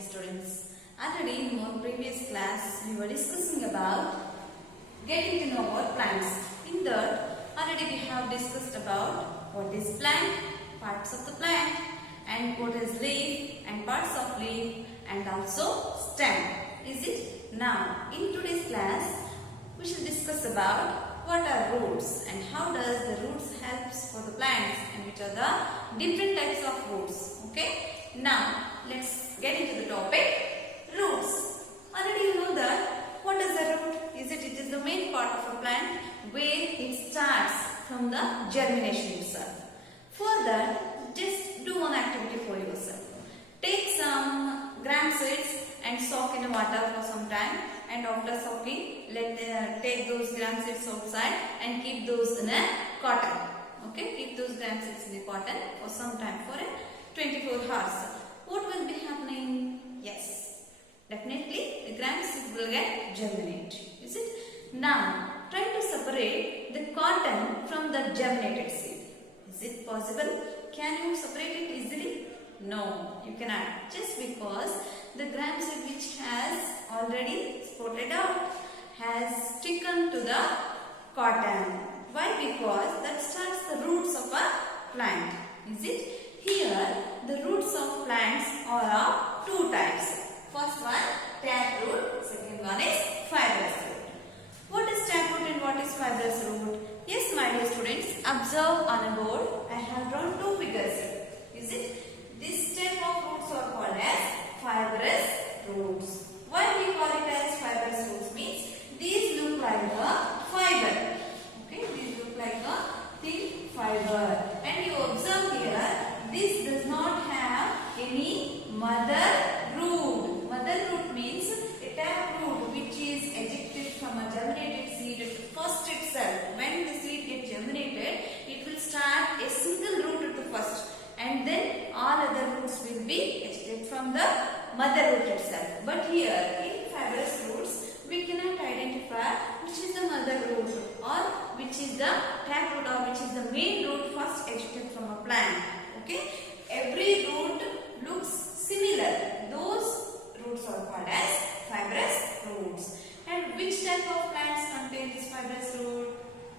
dear students. Already in our previous class we were discussing about getting to know our plants. In that already we have discussed about what is plant, parts of the plant, and what is leaf and parts of leaf, and also stem. Is it? Now in today's class we shall discuss about what are roots and how does the roots helps for the plants and which are the different types of roots. Okay. Now let's get into the topic, roots. Already you know that what is a root? It is the main part of a plant where it starts from the germination itself. For that, just do one activity for yourself. Take some gram seeds and soak in water for some time, and after soaking, take those gram seeds outside and keep those in a cotton. Okay, keep those gram seeds in the cotton for some time, for 24 hours. What will be happening? Yes, definitely the gram seeds will get germinate. Is it? Now try to separate the cotton from the germinated seed. Is it possible? Can you separate it easily? No, you cannot. Just because the gram seed which has already sprouted out has sticken to the cotton. Why? Because that starts the roots of a plant. Is it? Here the roots of plants are of two types. First one, taproot. Second one is fibrous root. What is taproot and what is fibrous root? Yes, my dear students, observe on a board. I have drawn two figures. Is it? This type of roots are called as fibrous roots. Why we call it as fibrous roots means these look like a fiber. Okay, these look like a thin fiber. And you observe here, this does not have any mother root. Mother root means a taproot which is ejected from a germinated seed at the first itself. When the seed gets germinated, it will start a single root at the first, and then all other roots will be ejected from the mother root itself. But here in fibrous roots, we cannot identify which is the mother root or which is the taproot or which is the main root first ejected from a plant. Okay, every root looks similar. Those roots are called as fibrous roots. And which type of plants contain this fibrous root?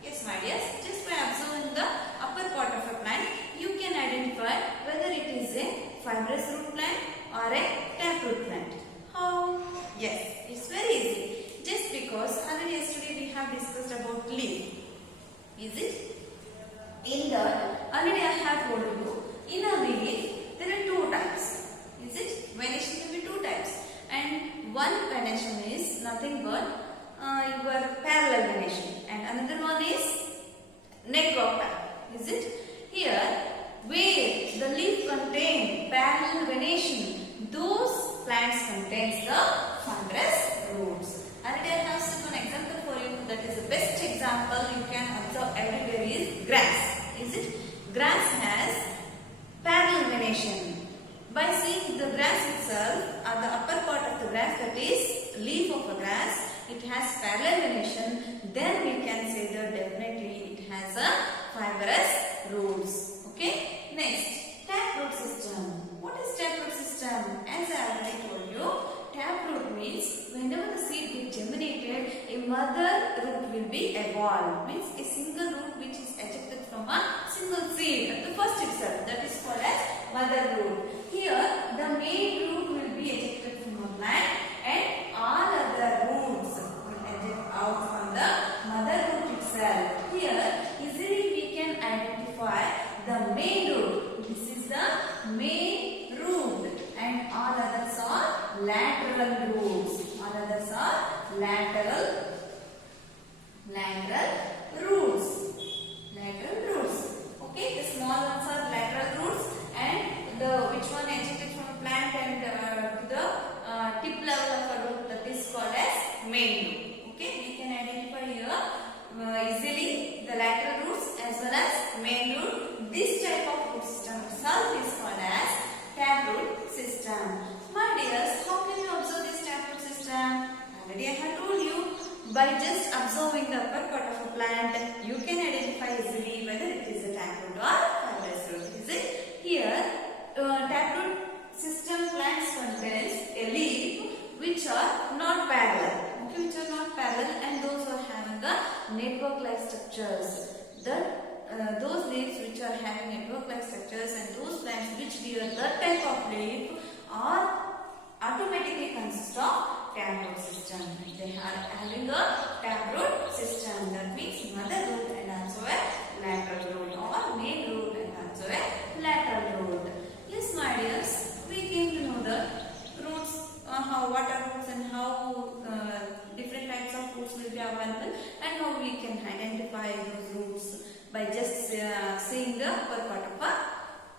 Yes, my dears, just by observing the upper part of a plant, you can identify whether it is a fibrous root plant or a taproot plant. How? Yes, it's very easy. Just because already yesterday we have discussed about leaf. Is it? In that, already I have told you, in a leaf there are two types. Is it? Venation will be two types. And one venation is nothing but your parallel venation, and another one is network type. Is it? Here, where the leaf contains parallel venation, those plants contains the fibrous roots. Already I have set one example for you. That is the best example you can observe everywhere is grass. Is it? Grass has parallel venation. By seeing the grass itself, or the upper part of the grass, that is leaf of a grass, it has parallel venation, then we can say that definitely it has a fibrous roots. Okay. Next, taproot system. What is taproot system? As I already told you, taproot means whenever the seed gets germinated, a mother root will be evolved. Means a single root which is ejected from a single seed at the first itself. That is called as mother root. Here, the main root will be ejected from a plant, and all other roots will eject out from the mother root itself. Here, easily we can identify the main root. This is the main root, and all others are lateral roots. All others are lateral roots. Lateral roots. Okay, the small ones are lateral roots, and the which one ejected from a plant and to the tip level of a root, that is called as main root. Okay, we can identify here easily the lateral roots as well as main root. This type of root system itself is called as taproot system. My dears, how can you observe this taproot system? Already I have told you, by just observing the upper part of a plant, you can identify easily whether it is a taproot or fibrous root. Is it? Here, taproot system plants contains those leaves which are having network-like structures and those plants which bear that type of leaf are automatically consist of taproot system. They are having a taproot system. That means mother root and also a lateral root, or main root and also a lateral root. Yes, my dears, we came to know the roots, what are roots and how different types of roots will be available, and how we can identify those roots by just seeing the upper part of a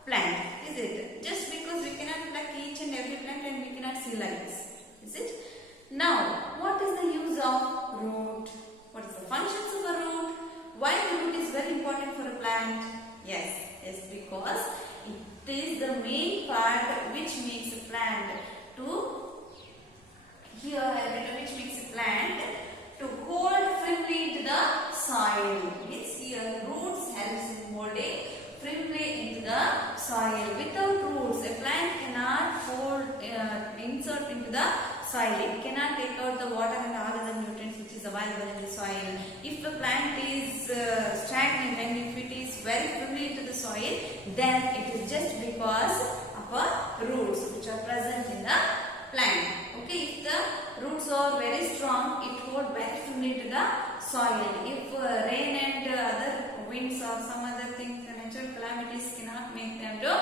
plant. Is it? Just because we cannot pluck each and every plant and we cannot see like this. Is it? Now, what is the use of root? What is the functions of a root? Why the root is very important for a plant? Yes, because it is the main part which makes a plant to which makes a plant to hold firmly into the soil. Means here roots helps in holding firmly into the soil. Without roots, a plant cannot hold insert into the soil. It cannot take out the water and all other nutrients which is available in the soil. If the plant is stagnant and if it is very firmly into the soil, then it is just because of roots which are present in the plant. Okay, if the roots are very strong, it holds very firmly into the soil. If rain and other winds or some other things, natural calamities cannot make them to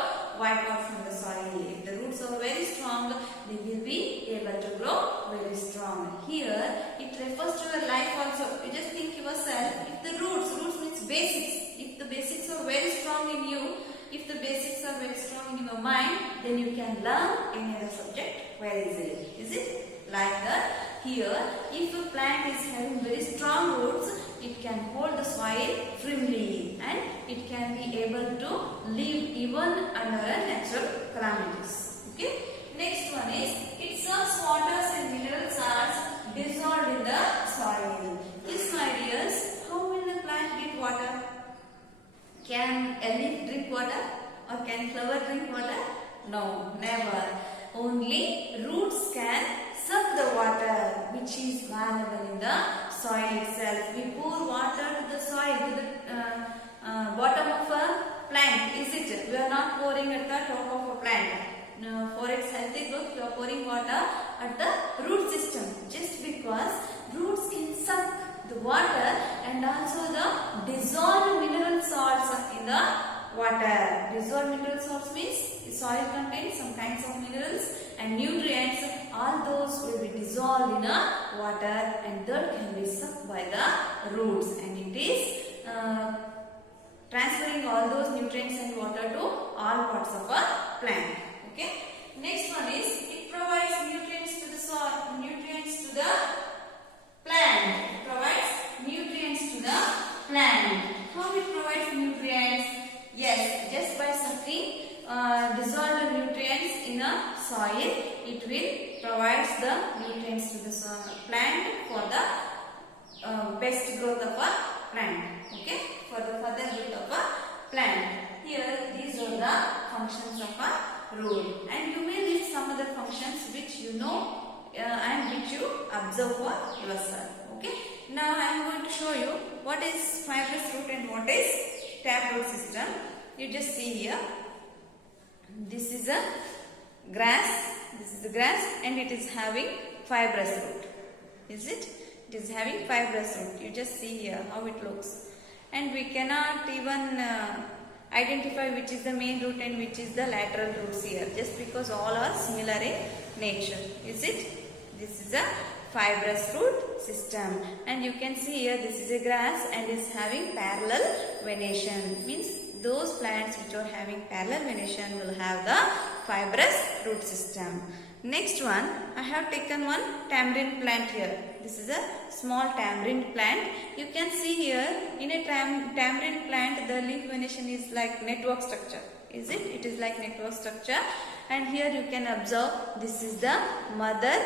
wipe out from the soil. If the roots are very strong, they will be able to grow very strong. Here, it refers to your life also. You just think yourself, if the roots means basics. If the basics are very strong in you, if the basics are very strong in your mind, then you can learn any other subject very easily. Is it? Like that, here, if a plant is having very strong roots, it can hold the soil firmly and it can be able to live even under natural calamities. Okay. Next one is, it serves waters and mineral salts dissolved in the soil. Yes, my dears, how will the plant get water? Can a leaf drink water or can flower drink water? No, never. Only roots can suck the water which is available in the soil itself. We pour water to the soil, to the bottom of a plant. Is it? We are not pouring at the top of a plant. For its healthy growth, we are pouring water at the root system. Just because roots can suck the water and also the dissolved mineral salts in the water. Dissolved mineral salts means the soil contains some kinds of minerals and nutrients. All those will be dissolved in a water and that can be sucked by the roots, and it is transferring all those nutrients and water to all parts of a plant. Okay. Next one is, it provides nutrients to the soil, nutrients to the plant. It provides nutrients to the plant. How it provides nutrients? Yes, just by sucking dissolved nutrients in a soil, it will provide the nutrients to the plant for the best growth of a plant. Okay, for the further growth of a plant. Here, these are the functions of a root, and you may list some other functions which you know and which you observe for yourself. Okay. Now I am going to show you what is fibrous root and what is taproot system. You just see here. This is a grass. This is the grass, and it is having fibrous root. Is it? It is having fibrous root. You just see here how it looks, and we cannot even identify which is the main root and which is the lateral roots here, just because all are similar in nature. Is it? This is a fibrous root system, and you can see here this is a grass and is having parallel venation. Means those plants which are having parallel venation will have the fibrous root system. Next one, I have taken one tamarind plant here. This is a small tamarind plant. You can see here in a tamarind plant the leaf venation is like network structure. Is it? It is like network structure, and here you can observe this is the mother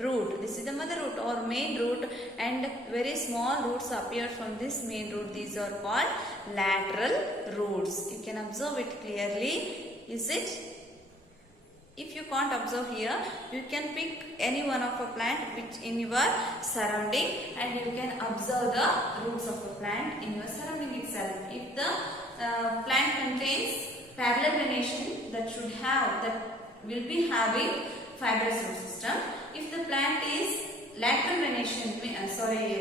root. This is the mother root or main root, and very small roots appear from this main root. These are called lateral roots. You can observe it clearly. Is it? If you can't observe here, you can pick any one of a plant which in your surrounding, and you can observe the roots of the plant in your surrounding plant contains parallel venation that will be having fibrous root system. If the plant is lateral venation,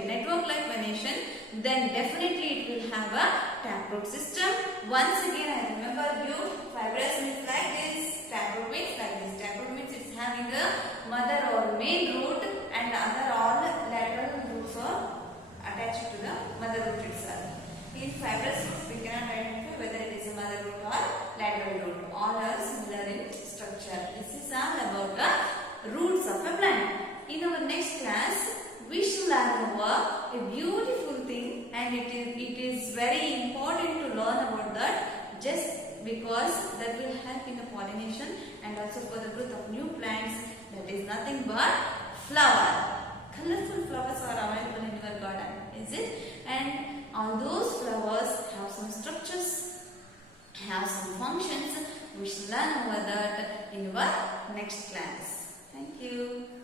network-like venation, then definitely it will have a taproot system. Once again, I remember you, fibrous means like this, taproot means like this. Taproot means it's having a mother or main root and other all lateral roots are attached to the mother root itself. In fibrous roots, we cannot identify whether it is a mother root or lateral root. All are similar in structure. This is all about the roots of a plant. In our next class, we shall learn about a beautiful thing, and it is very important to learn about that, just because that will help in the pollination and also for the growth of new plants. That is nothing but flower. Colorful flowers are available in your garden, is it? And all those flowers have some structures, have some functions. We shall learn over that in our next class. Thank you.